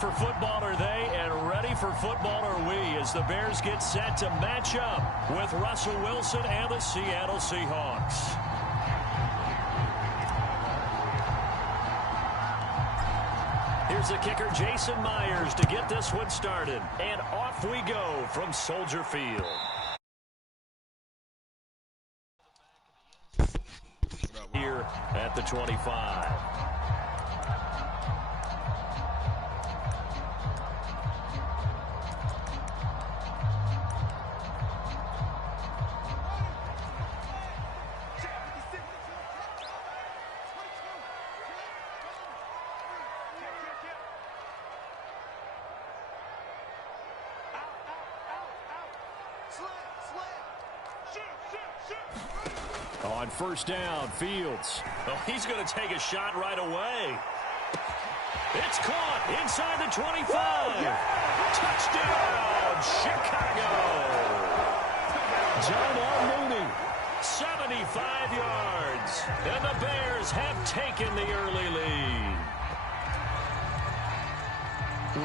For football are they, and ready for football are we, as the Bears get set to match up with Russell Wilson and the Seattle Seahawks. Here's the kicker, Jason Myers, to get this one started. And off we go from Soldier Field. Here at the 25. On first down, Fields. Oh, he's going to take a shot right away. It's caught inside the 25. Yeah. Touchdown, Chicago. John L. Mooney, 75 yards. And the Bears have taken the early lead.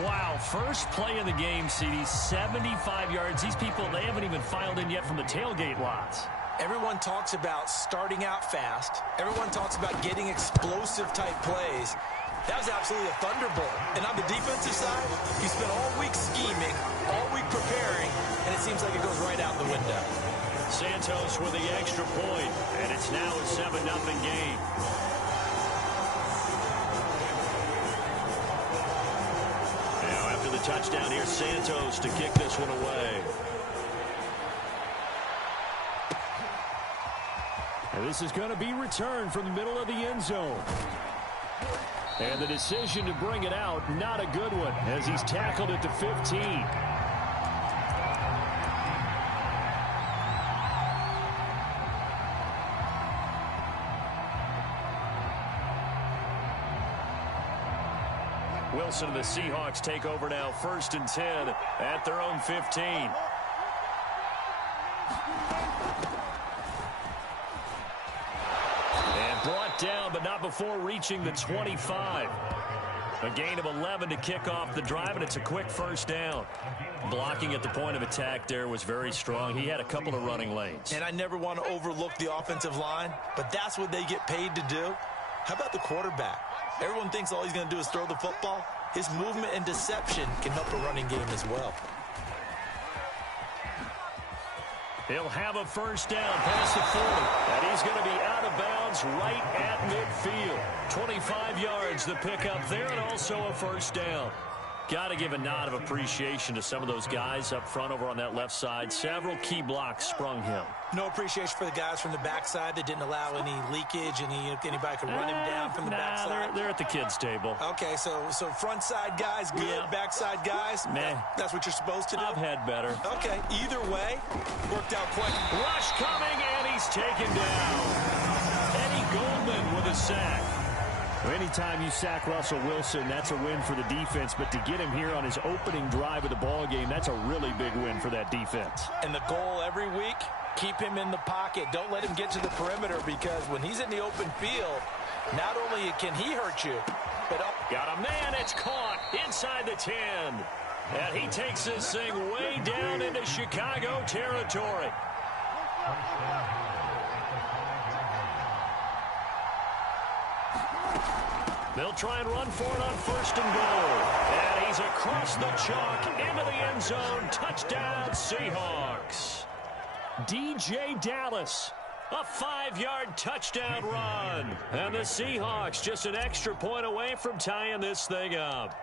Wow, first play of the game, CD, 75 yards. These people, they haven't even filed in yet from the tailgate lots. Everyone talks about starting out fast. Everyone talks about getting explosive-type plays. That was absolutely a thunderbolt. And on the defensive side, he spent all week scheming, all week preparing, and it seems like it goes right out the window. Santos with the extra point, and it's now a 7-0 game. Now after the touchdown, here's Santos to kick this one away. And this is going to be returned from the middle of the end zone. And the decision to bring it out, not a good one, as he's tackled at the 15. Wilson and the Seahawks take over now, 1st and 10 at their own 15. Brought down, but not before reaching the 25. A gain of 11 to kick off the drive, and it's a quick first down. Blocking at the point of attack there was very strong. He had a couple of running lanes. And I never want to overlook the offensive line, but that's what they get paid to do. How about the quarterback? Everyone thinks all he's going to do is throw the football. His movement and deception can help a running game as well. He'll have a first down past the 40. And he's going to be out of bounds right at midfield. 25 yards the pickup there, and also a first down. Got to give a nod of appreciation to some of those guys up front over on that left side. Several key blocks sprung him. No appreciation for the guys from the backside that didn't allow any leakage, anybody could run him down from the backside. They're at the kids' table. Okay, so front side guys good, yeah. Backside guys, man, that's what you're supposed to do? I've had better. Okay, either way, worked out quick. Rush coming, and he's taken down. Eddie Goldman with a sack. Anytime you sack Russell Wilson, that's a win for the defense. But to get him here on his opening drive of the ball game, that's a really big win for that defense. And the goal every week, keep him in the pocket. Don't let him get to the perimeter, because when he's in the open field, not only can he hurt you, but... Got a man, it's caught inside the 10. And he takes this thing way down into Chicago territory. They'll try and run for it on 1st and goal. And he's across the chalk into the end zone. Touchdown, Seahawks. DJ Dallas, a 5-yard touchdown run. And the Seahawks just an extra point away from tying this thing up.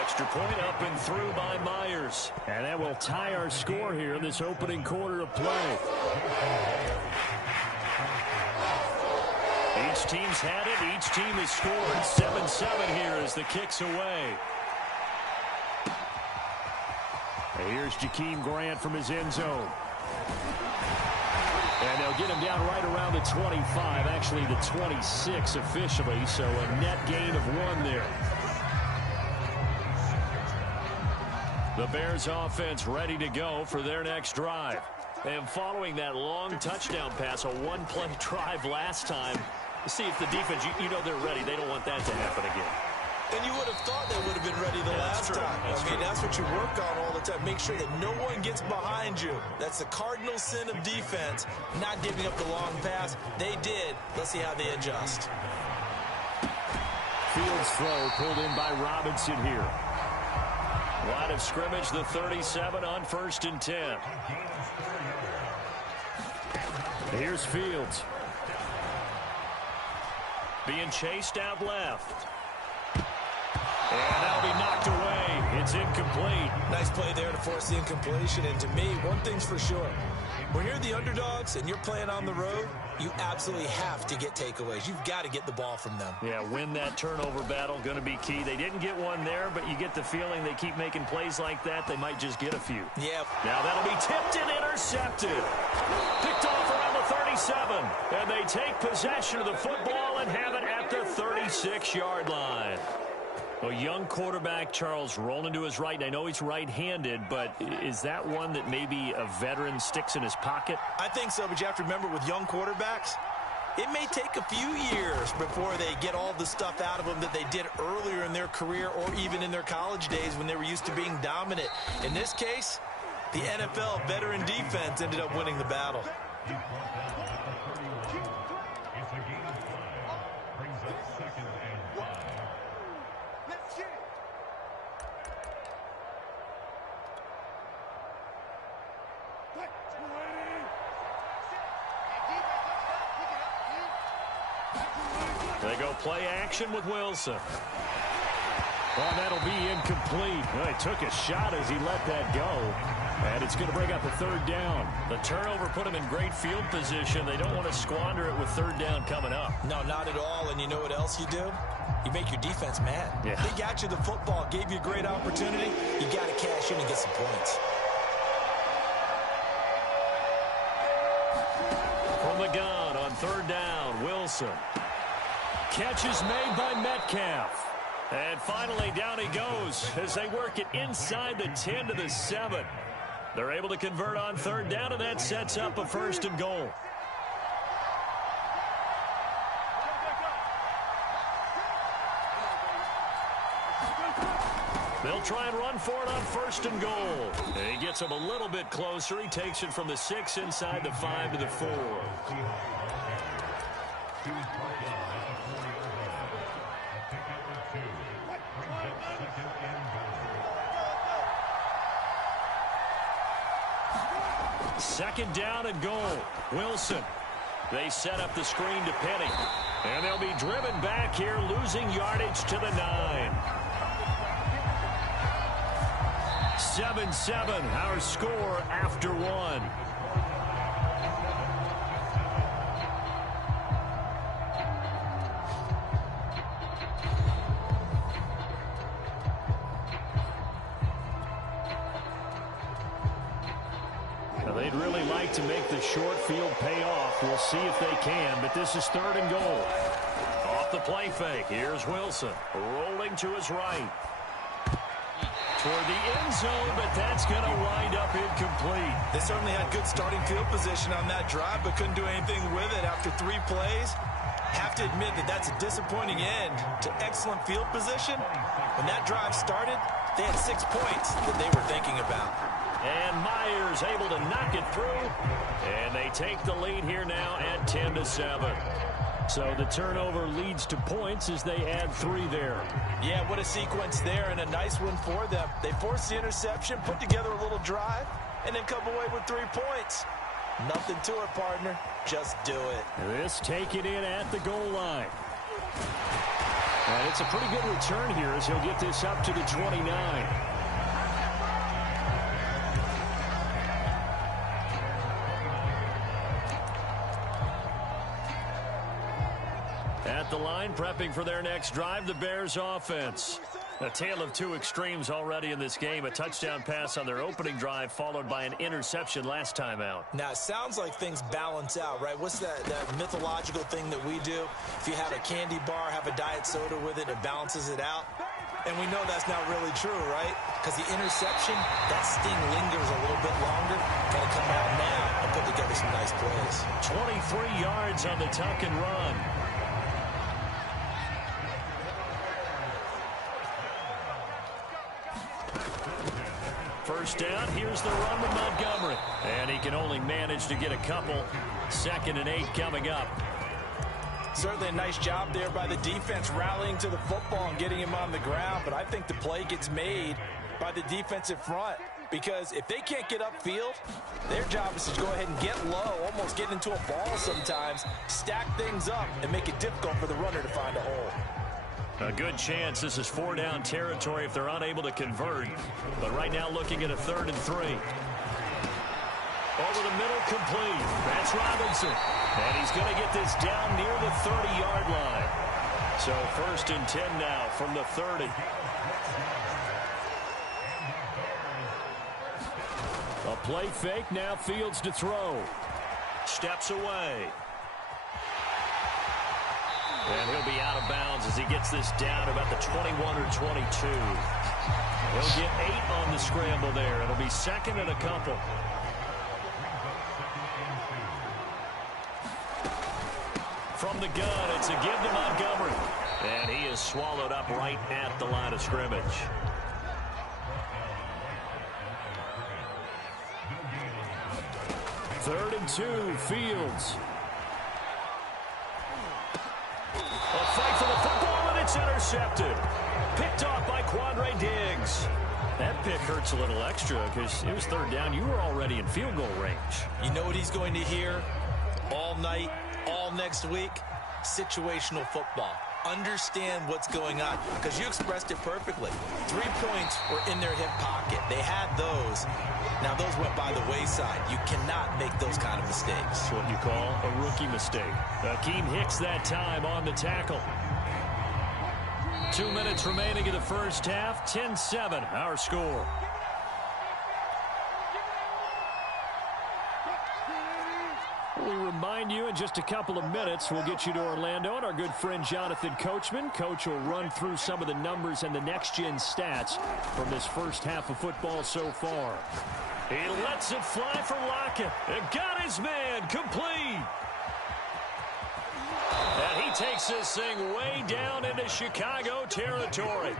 Extra point up and through by Myers. And that will tie our score here in this opening quarter of play. Each team's had it. Each team has scored. 7-7 here as the kick's away. And here's Jakeem Grant from his end zone. And they'll get him down right around the 25, actually the 26 officially, so a net gain of 1 there. The Bears offense ready to go for their next drive. And following that long touchdown pass, a 1-play drive last time, See, if the defense, you know they're ready. They don't want that to happen again. And you would have thought they would have been ready the last time. That's what you work on all the time. Make sure that no one gets behind you. That's the cardinal sin of defense, not giving up the long pass. They did. Let's see how they adjust. Fields throw pulled in by Robinson here. Line of scrimmage, the 37 on 1st and 10. Here's Fields. Being chased out left. And that'll be knocked away. It's incomplete. Nice play there to force the incompletion. And to me, one thing's for sure. When you're the underdogs and you're playing on the road, you absolutely have to get takeaways. You've got to get the ball from them. Yeah, win that turnover battle, going to be key. They didn't get one there, but you get the feeling they keep making plays like that, they might just get a few. Yeah. Now that'll be tipped and intercepted. Picked off around the 37. And they take possession of the football and have it at the 36-yard line. A young quarterback, Charles, rolling to his right. I know he's right-handed, but is that one that maybe a veteran sticks in his pocket? I think so, but you have to remember with young quarterbacks, it may take a few years before they get all the stuff out of them that they did earlier in their career or even in their college days when they were used to being dominant. In this case, the NFL veteran defense ended up winning the battle. They go play action with Wilson. Well, that'll be incomplete. Well, he took a shot as he let that go. And it's going to bring up a 3rd down. The turnover put him in great field position. They don't want to squander it with 3rd down coming up. No, not at all. And you know what else you do? You make your defense mad. Yeah. They got you the football, gave you a great opportunity. You got to cash in and get some points. From the gun on 3rd down, Wilson. Catch is made by Metcalf. And finally, down he goes as they work it inside the 10 to the 7. They're able to convert on 3rd down, and that sets up a 1st and goal. They'll try and run for it on 1st and goal. And he gets him a little bit closer. He takes it from the 6 inside the 5 to the 4. Second down and goal. Wilson. They set up the screen to Penny. And they'll be driven back here, losing yardage to the 9. 7-7, our score after 1. They'd really like to make the short field pay off. We'll see if they can, but this is 3rd and goal. Off the play fake, here's Wilson, rolling to his right. Toward the end zone, but that's going to wind up incomplete. They certainly had good starting field position on that drive, but couldn't do anything with it after 3 plays. Have to admit that that's a disappointing end to excellent field position. When that drive started, they had 6 points that they were thinking about. And Myers able to knock it through. And they take the lead here now at 10 to 7. So the turnover leads to points as they add 3 there. Yeah, what a sequence there, and a nice one for them. They forced the interception, put together a little drive, and then come away with 3 points. Nothing to it, partner. Just do it. This taken in at the goal line. And it's a pretty good return here as he'll get this up to the 29. At the line, prepping for their next drive, the Bears offense. A tale of 2 extremes already in this game. A touchdown pass on their opening drive, followed by an interception last time out. Now, it sounds like things balance out, right? What's that mythological thing that we do? If you have a candy bar, have a diet soda with it, it balances it out. And we know that's not really true, right? Because the interception, that sting lingers a little bit longer. Got to come out now and put together some nice plays. 23 yards on the tuck and run. First down, here's the run with Montgomery. And he can only manage to get a couple. 2nd and 8 coming up. Certainly a nice job there by the defense rallying to the football and getting him on the ground. But I think the play gets made by the defensive front. Because if they can't get upfield, their job is to go ahead and get low, almost get into a ball sometimes, stack things up, and make it difficult for the runner to find a hole. A good chance this is 4-down territory if they're unable to convert. But right now looking at a 3rd and 3. Over the middle, complete. That's Robinson. And he's going to get this down near the 30-yard line. So 1st and 10 now from the 30. A play fake, now Fields to throw. Steps away. And he'll be out of bounds as he gets this down about the 21 or 22. He'll get 8 on the scramble there. It'll be 2nd and a couple. From the gun, it's a give to Montgomery. And he is swallowed up right at the line of scrimmage. Third and 2, Fields. A fight for the football, and it's intercepted. Picked off by Quandre Diggs. That pick hurts a little extra because it was 3rd down. You were already in field goal range. You know what he's going to hear all night, all next week? Situational football. Understand what's going on, because you expressed it perfectly. 3 points were in their hip pocket. They had those. Now, those went by the wayside. You cannot make those kind of mistakes. That's what you call a rookie mistake. Akeem Hicks that time on the tackle. 2 minutes remaining in the first half. 10-7, our score. We remind you in just a couple of minutes we'll get you to Orlando and our good friend Jonathan Coachman. Coach will run through some of the numbers and the next-gen stats from this first half of football so far. He lets it fly for Lockett. It got his man complete. And he takes this thing way down into Chicago territory.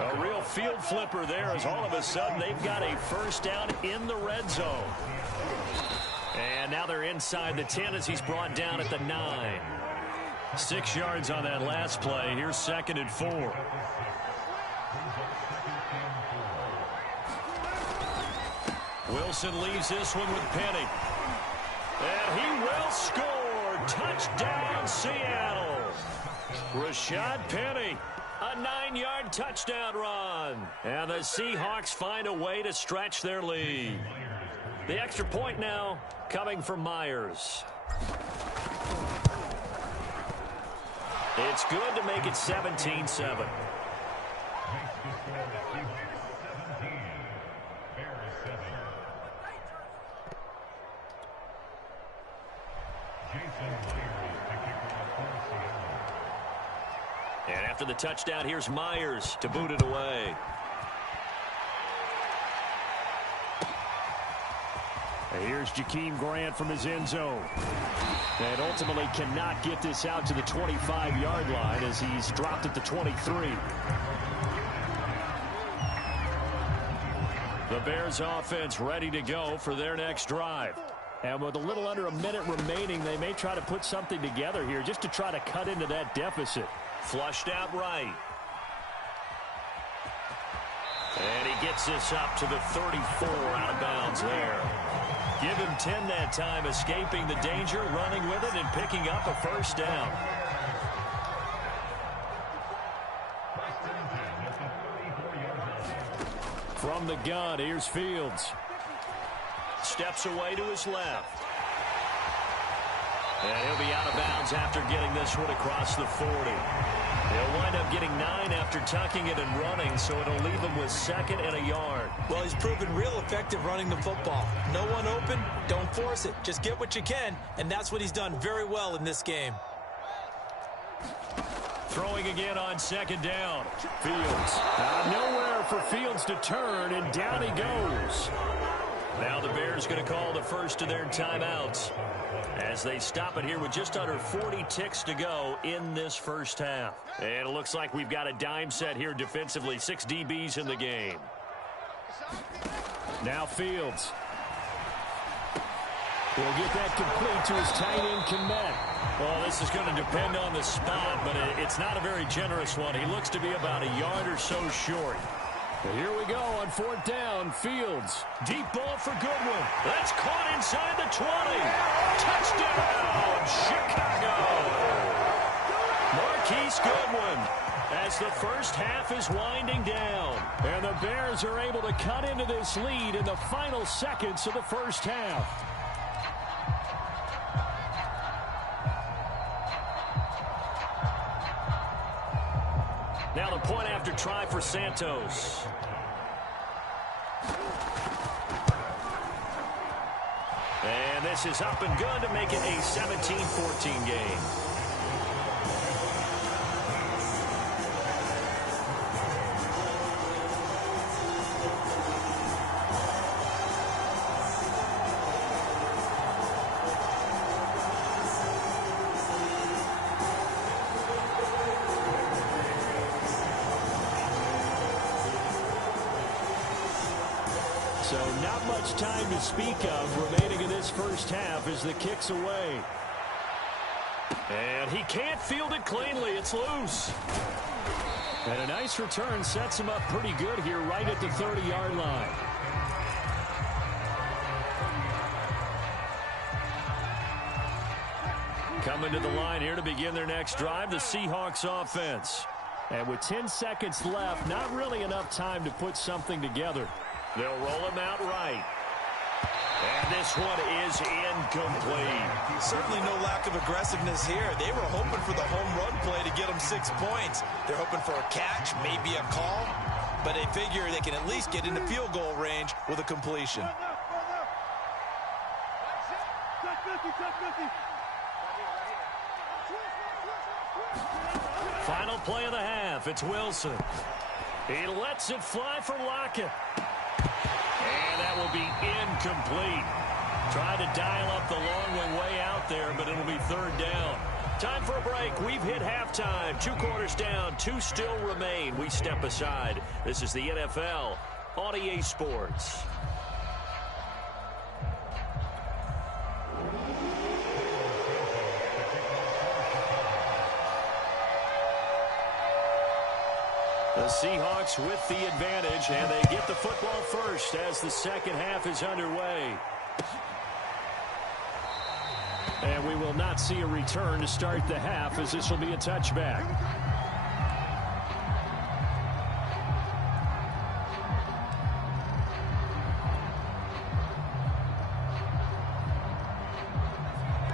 A real field flipper there as all of a sudden they've got a first down in the red zone. And now they're inside the 10 as he's brought down at the 9. 6 yards on that last play. Here's 2nd and 4. Wilson leaves this one with Penny. And he will score. Touchdown, Seattle. Rashad Penny. A 9-yard touchdown run. And the Seahawks find a way to stretch their lead. The extra point now coming from Myers. It's good to make it 17-7. And after the touchdown, here's Myers to boot it away. Here's Jakeem Grant from his end zone. And ultimately cannot get this out to the 25-yard line as he's dropped at the 23. The Bears offense ready to go for their next drive. And with a little under a minute remaining, they may try to put something together here just to try to cut into that deficit. Flushed out right. And he gets this up to the 34 out of bounds there. Give him 10 that time, escaping the danger, running with it, and picking up a first down. From the gun, here's Fields. Steps away to his left. And he'll be out of bounds after getting this one across the 40. He'll wind up getting 9 after tucking it and running, so it'll leave him with 2nd and a yard. Well, he's proven real effective running the football. No one open, don't force it. Just get what you can, and that's what he's done very well in this game. Throwing again on 2nd down. Fields. Nowhere for Fields to turn, and down he goes. Now the Bears going to call the first of their timeouts as they stop it here with just under 40 ticks to go in this first half. And it looks like we've got a dime set here defensively. 6 DBs in the game. Now Fields. He'll get that complete to his tight end, Kmet. Well, this is going to depend on the spot, but it's not a very generous one. He looks to be about a yard or so short. But here we go on 4th down. Fields. Deep ball for Goodwin. That's caught inside the 20. Touchdown, Chicago. Marquise Goodwin, as the first half is winding down. And the Bears are able to cut into this lead in the final seconds of the first half. Now the point after try for Santos. And this is up and good to make it a 17-14 game. So not much time to speak of remaining in this first half as the kick's away. And he can't field it cleanly. It's loose. And a nice return sets him up pretty good here right at the 30-yard line. Coming to the line here to begin their next drive, the Seahawks offense. And with 10 seconds left, not really enough time to put something together. They'll roll him out right. And this one is incomplete. Certainly no lack of aggressiveness here. They were hoping for the home run play to get them 6 points. They're hoping for a catch, maybe a call, but they figure they can at least get into field goal range with a completion. Final play of the half. It's Wilson. He lets it fly for Lockett. And that will be incomplete. Try to dial up the long one way out there, but it'll be 3rd down. Time for a break. We've hit halftime. 2 quarters down. 2 still remain. We step aside. This is the NFL on EA Sports. The Seahawks with the advantage, and they get the football first as the second half is underway. And we will not see a return to start the half, as this will be a touchback.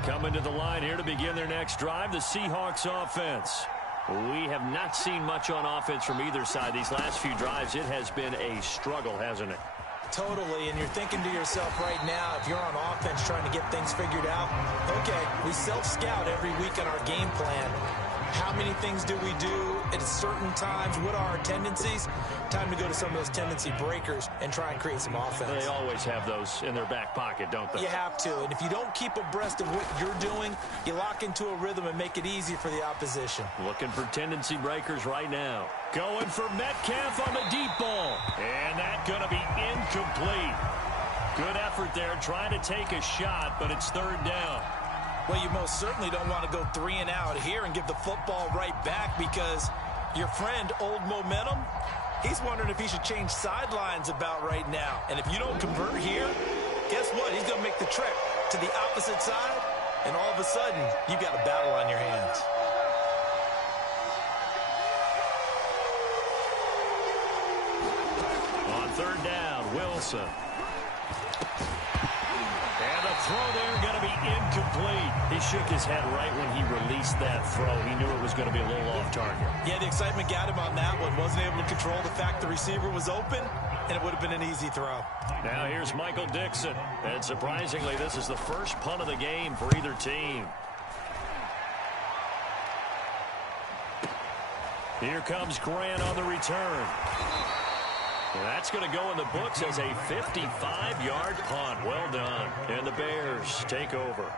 Coming to the line here to begin their next drive, the Seahawks offense. We have not seen much on offense from either side. These last few drives, it has been a struggle, hasn't it? Totally, and you're thinking to yourself right now, if you're on offense trying to get things figured out, okay, we self-scout every week in our game plan. How many things do we do at certain times? What are our tendencies? Time to go to some of those tendency breakers and try and create some offense. They always have those in their back pocket, don't they? You have to, and if you don't keep abreast of what you're doing, you lock into a rhythm and make it easy for the opposition. Looking for tendency breakers right now. Going for Metcalf on the deep ball. And that's going to be incomplete. Good effort there, trying to take a shot, but it's 3rd down. Well, you most certainly don't want to go 3 and out here and give the football right back, because your friend, Old Momentum, he's wondering if he should change sidelines about right now. And if you don't convert here, guess what? He's going to make the trek to the opposite side, and all of a sudden, you've got a battle on your hands. On 3rd down, Wilson. And the throw there going to be incomplete. He shook his head right when he released that throw. He knew it was going to be a little off target. Yeah, the excitement got him on that one. Wasn't able to control the fact the receiver was open, and it would have been an easy throw. Now here's Michael Dixon. And surprisingly, this is the first punt of the game for either team. Here comes Grant on the return. And that's going to go in the books as a 55-yard punt. Well done. And the Bears take over.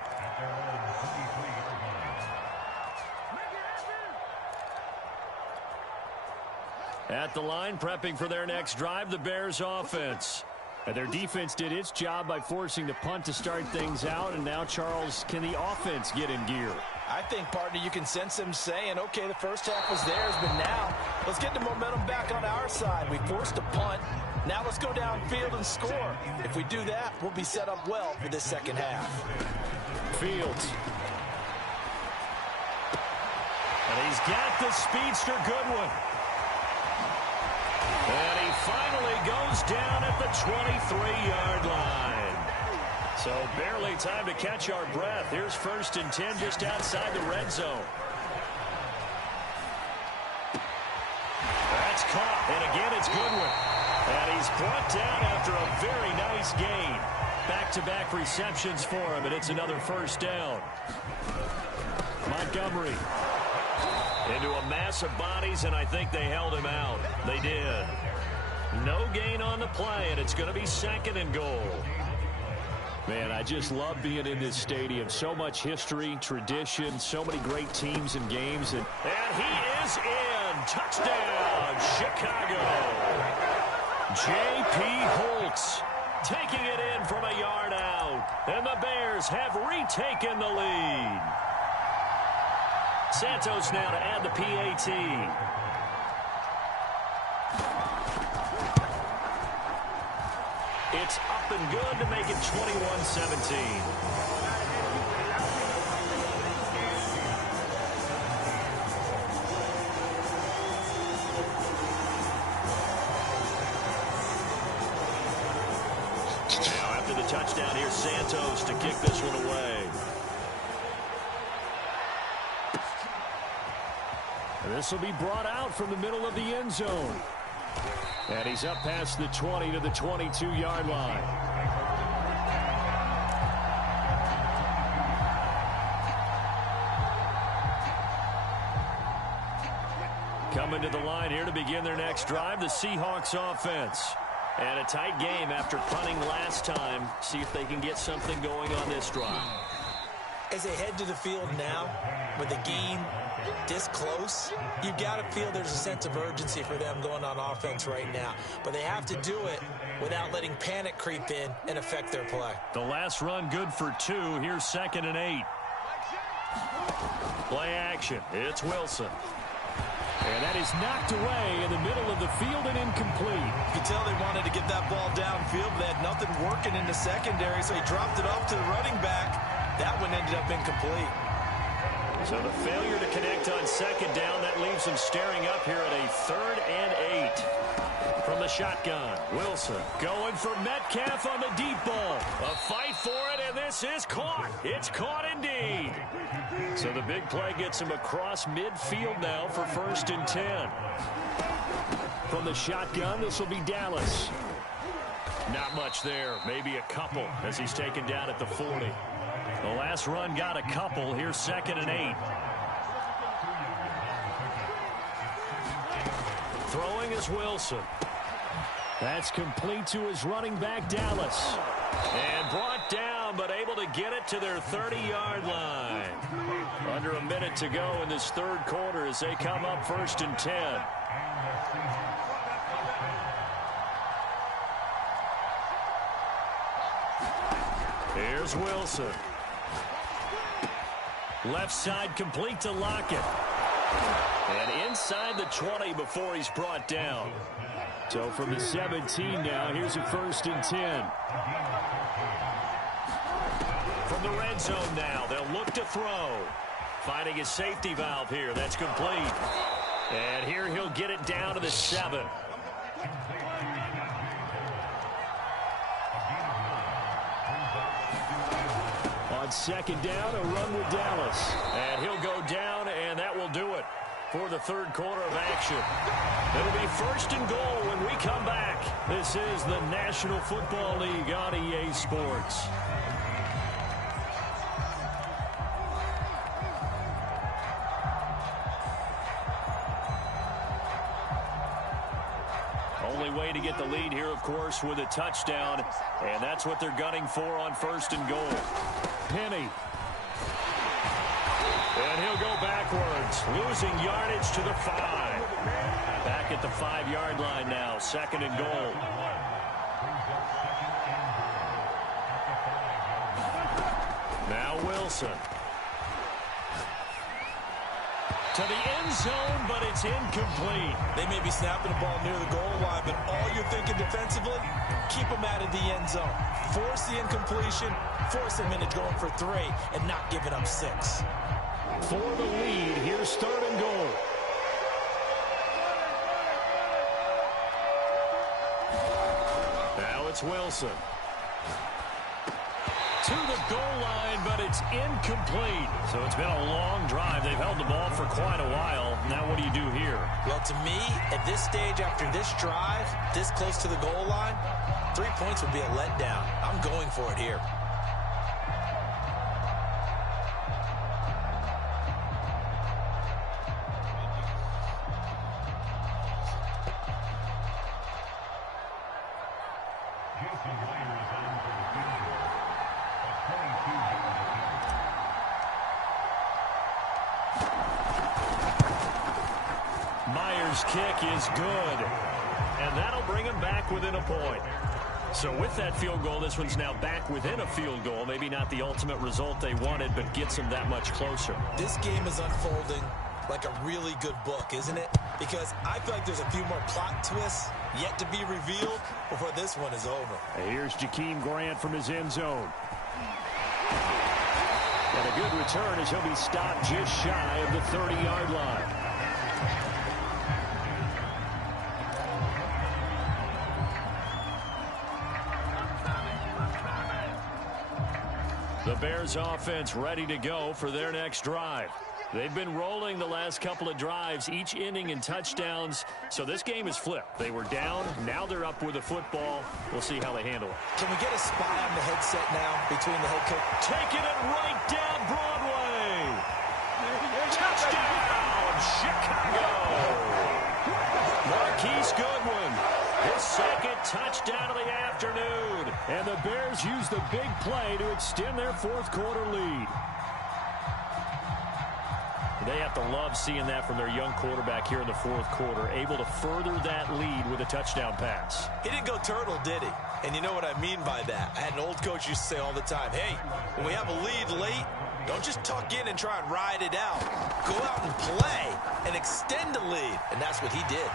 At the line, prepping for their next drive, the Bears offense. And their defense did its job by forcing the punt to start things out. And now, Charles, can the offense get in gear? I think, partner, you can sense them saying, okay, the first half was theirs, but now let's get the momentum back on our side. We forced a punt. Now let's go downfield and score. If we do that, we'll be set up well for this second half. Fields. And he's got the speedster Goodwin. And he finally goes down at the 23-yard line. So barely time to catch our breath. Here's 1st and 10 just outside the red zone. That's caught. And again, it's Goodwin. And he's brought down after a very nice gain. Back-to-back receptions for him, and it's another 1st down. Montgomery. Into a mass of bodies, and I think they held him out. They did. No gain on the play, and it's going to be 2nd and goal. Man, I just love being in this stadium. So much history, tradition, so many great teams and games. And he is in. Touchdown, Chicago. J.P. Holtz taking it in from a yard out. And the Bears have retaken the lead. Santos now to add the PAT. It's up and good to make it 21-17. Now after the touchdown, here's Santos to kick this one away. This will be brought out from the middle of the end zone. And he's up past the 20 to the 22-yard line. Coming to the line here to begin their next drive, the Seahawks offense. And a tight game after punting last time. See if they can get something going on this drive. As they head to the field now, with the game this close, you've got to feel there's a sense of urgency for them going on offense right now. But they have to do it without letting panic creep in and affect their play. The last run good for 2. Here's 2nd and 8. Play action. It's Wilson. And that is knocked away in the middle of the field and incomplete. You can tell they wanted to get that ball downfield, but they had nothing working in the secondary, so he dropped it off to the running back. That one ended up incomplete. So the failure to connect on 2nd down, that leaves them staring up here at a 3rd and 8. From the shotgun, Wilson going for Metcalf on the deep ball. A fight for it, and this is caught. It's caught indeed. So the big play gets him across midfield now for 1st and 10. From the shotgun, this will be Dallas. Not much there, maybe a couple as he's taken down at the 40. The last run got a couple. Here's 2nd and 8. Throwing is Wilson. That's complete to his running back, Dallas. And brought down, but able to get it to their 30-yard line. Under a minute to go in this 3rd quarter as they come up 1st and 10. Here's Wilson. Left side complete to Lockett. And inside the 20 before he's brought down. So from the 17 now, here's a 1st and 10. From the red zone now, they'll look to throw. Finding his safety valve here. That's complete. And here he'll get it down to the 7. On 2nd down, a run with Dallas. And he'll go down, and that will do it for the 3rd quarter of action. It'll be 1st and goal when we come back. This is the National Football League on EA Sports. Only way to get the lead here, of course, with a touchdown. And that's what they're gunning for on 1st and goal. Penny. And he'll go backwards, losing yardage to the 5. Back at the 5-yard line now, 2nd and goal. Now Wilson. To the end zone, but it's incomplete. They may be snapping the ball near the goal line, but all you're thinking defensively, keep them out of the end zone. Force the incompletion, force them into going for 3 and not giving up 6. For the lead, here's 3rd and goal. Now it's Wilson. To the goal line, but it's incomplete. So it's been a long drive. They've held the ball for quite a while. Now what do you do here? Well, to me, at this stage, after this drive, this close to the goal line, 3 points would be a letdown. I'm going for it here. Kick is good, and that'll bring him back within a point. So with that field goal, this one's now back within a field goal. Maybe not the ultimate result they wanted, but gets them that much closer. This game is unfolding like a really good book, isn't it? Because I feel like there's a few more plot twists yet to be revealed before this one is over. And here's Jakeem Grant from his end zone. And a good return as he'll be stopped just shy of the 30-yard line. The Bears offense ready to go for their next drive. They've been rolling the last couple of drives, each inning in touchdowns. So this game is flipped. They were down. Now they're up with the football. We'll see how they handle it. Can we get a spy on the headset now between the head coach? Taking it right down Broadway. Touchdown, Chicago. Marquise Goodwin, his 2nd touchdown of the afternoon. And the Bears use the big play to extend their 4th quarter lead. They have to love seeing that from their young quarterback here in the 4th quarter, able to further that lead with a touchdown pass. He didn't go turtle, did he? And you know what I mean by that. I had an old coach used to say all the time, hey, when we have a lead late, don't just tuck in and try and ride it out. Go out and play and extend the lead. And that's what he did.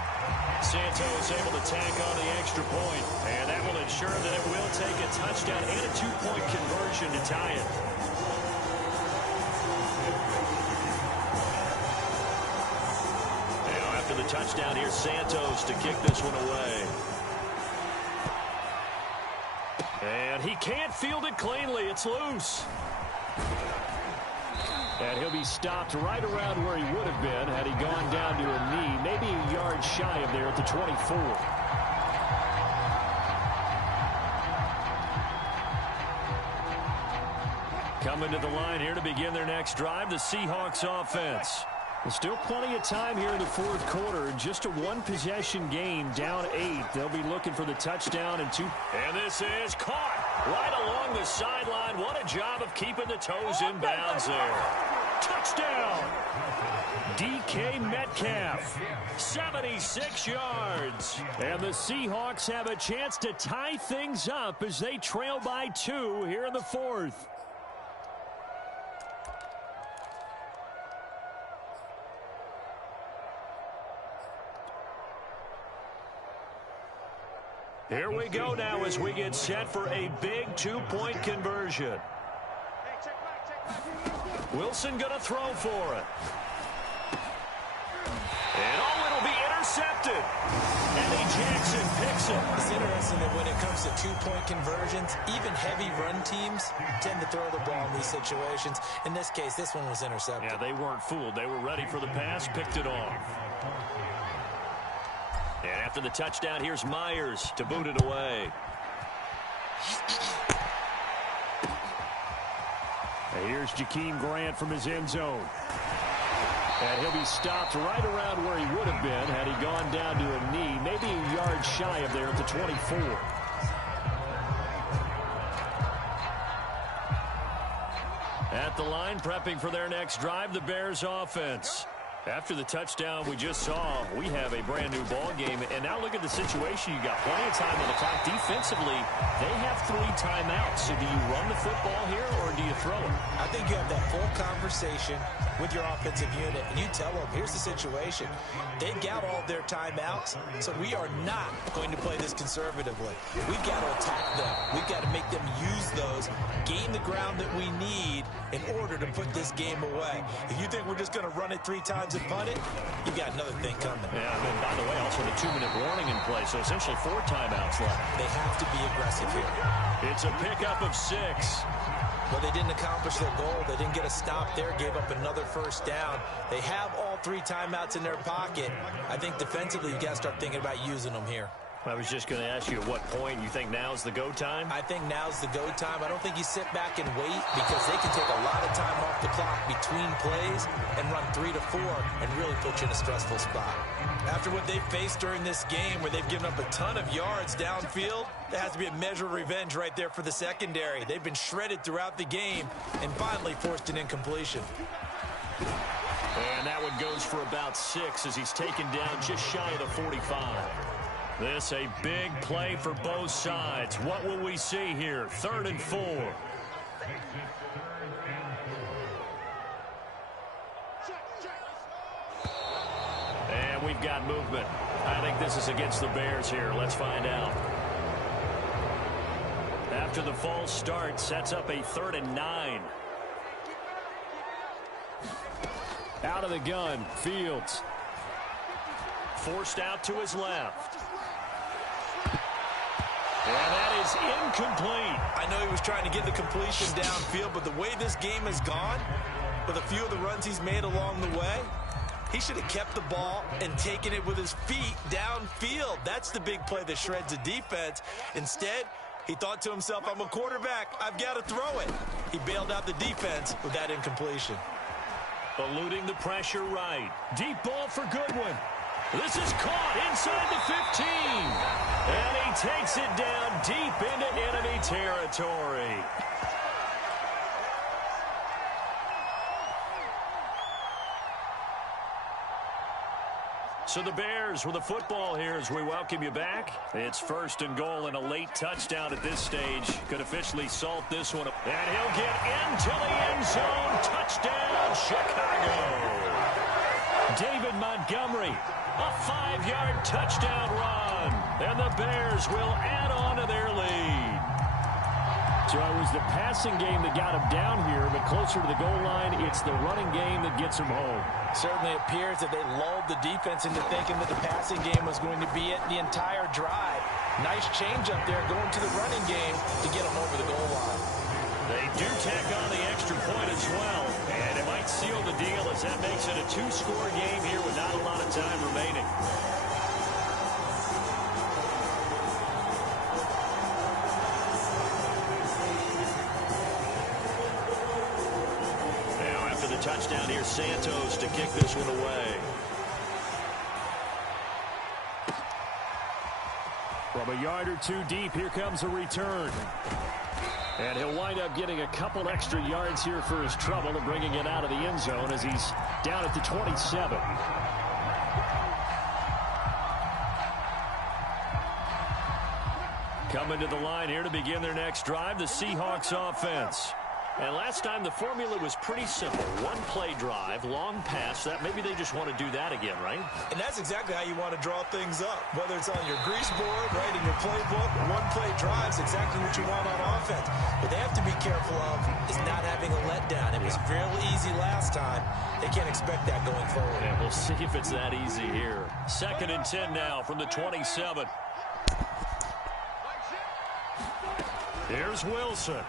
Santos able to tack on the extra point, and that will ensure that it will take a touchdown and a 2-point conversion to tie it. Now after the touchdown, here's Santos to kick this one away. And he can't field it cleanly. It's loose. And he'll be stopped right around where he would have been had he gone down to a knee, maybe a yard shy of there at the 24. Coming to the line here to begin their next drive, the Seahawks offense. There's still plenty of time here in the 4th quarter. Just a 1-possession game, down 8. They'll be looking for the touchdown and 2. And this is caught right along the sideline. What a job of keeping the toes in bounds there. Touchdown! DK Metcalf, 76 yards. And the Seahawks have a chance to tie things up as they trail by 2 here in the 4th. Here we go now as we get set for a big 2-point conversion. Wilson going to throw for it. And it'll be intercepted. Eddie Jackson picks it. It's interesting that when it comes to 2-point conversions, even heavy run teams tend to throw the ball in these situations. In this case, this one was intercepted. Yeah, they weren't fooled. They were ready for the pass, picked it off. And after the touchdown, here's Myers to boot it away. And here's Jakeem Grant from his end zone. And he'll be stopped right around where he would have been had he gone down to a knee, maybe a yard shy of there at the 24. At the line, prepping for their next drive, the Bears offense. After the touchdown we just saw, we have a brand new ball game. And now look at the situation. You got plenty of time on the clock. Defensively, they have 3 timeouts. So do you run the football here or do you throw it? I think you have that full conversation with your offensive unit, and you tell them, here's the situation. They've got all their timeouts, so we are not going to play this conservatively. We've got to attack them. We've got to make them use those, gain the ground that we need in order to put this game away. If you think we're just going to run it 3 times and punt it, you got another thing coming. Yeah, and by the way, also the 2-minute warning in play, so essentially 4 timeouts left. They have to be aggressive here. It's a pickup of 6. Well, they didn't accomplish their goal. They didn't get a stop there, gave up another first down. They have all 3 timeouts in their pocket. I think defensively, you got to start thinking about using them here. I was just going to ask you at what point you think now's the go time? I think now's the go time. I don't think you sit back and wait because they can take a lot of time off the clock between plays and run 3 to 4 and really put you in a stressful spot. After what they faced during this game where they've given up a ton of yards downfield, there has to be a measure of revenge right there for the secondary. They've been shredded throughout the game and finally forced an incompletion. And that one goes for about 6 as he's taken down just shy of the 45. This a big play for both sides. What will we see here? 3rd and 4. And we've got movement. I think this is against the Bears here. Let's find out. After the false start, sets up a 3rd and 9. Out of the gun, Fields. Forced out to his left. And that is incomplete. I know he was trying to get the completion downfield, but the way this game has gone, with a few of the runs he's made along the way, he should have kept the ball and taken it with his feet downfield. That's the big play that shreds the defense. Instead, he thought to himself, I'm a quarterback. I've got to throw it. He bailed out the defense with that incompletion. Eluding the pressure right. Deep ball for Goodwin. This is caught inside the 15. And he takes it down deep into enemy territory. So the Bears with the football here as we welcome you back. It's 1st and goal and a late touchdown at this stage. Could officially salt this one. And he'll get into the end zone. Touchdown, Chicago. David Montgomery, a 5-yard touchdown run. And the Bears will add on to their lead. So it was the passing game that got him down here, but closer to the goal line, it's the running game that gets him home. Certainly appears that they lulled the defense into thinking that the passing game was going to be it the entire drive. Nice change up there going to the running game to get them over the goal line. They do tack on the extra point as well, and it might seal the deal as that makes it a 2-score game here with not a lot of time remaining. Touchdown here, Santos to kick this one away. From a yard or 2 deep, here comes a return. And he'll wind up getting a couple extra yards here for his trouble and bringing it out of the end zone as he's down at the 27. Coming to the line here to begin their next drive, the Seahawks offense. And last time the formula was pretty simple. 1-play drive, long pass. That maybe they just want to do that again, right? And that's exactly how you want to draw things up. Whether it's on your grease board, right, in your playbook, 1-play drives, exactly what you want on offense. What they have to be careful of is not having a letdown. It was real easy last time. They can't expect that going forward. Yeah, we'll see if it's that easy here. 2nd and 10 now from the 27. Here's Wilson.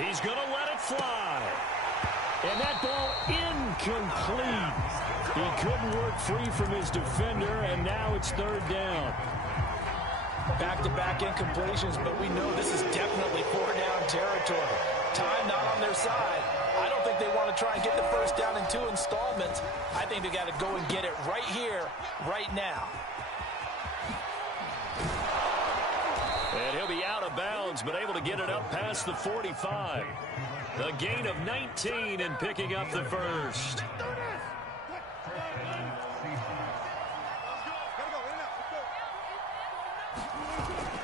He's going to let it fly. And that ball incomplete. He couldn't work free from his defender, and now it's 3rd down. Back-to-back incompletions, but we know this is definitely 4-down territory. Time not on their side. I don't think they want to try and get the 1st down in 2 installments. I think they got to go and get it right here, right now. And he'll be out of bounds, but able to get it up past the 45. A gain of 19 and picking up the 1st.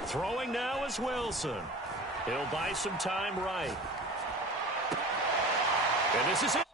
Throwing now is Wilson. He'll buy some time right. And this is it.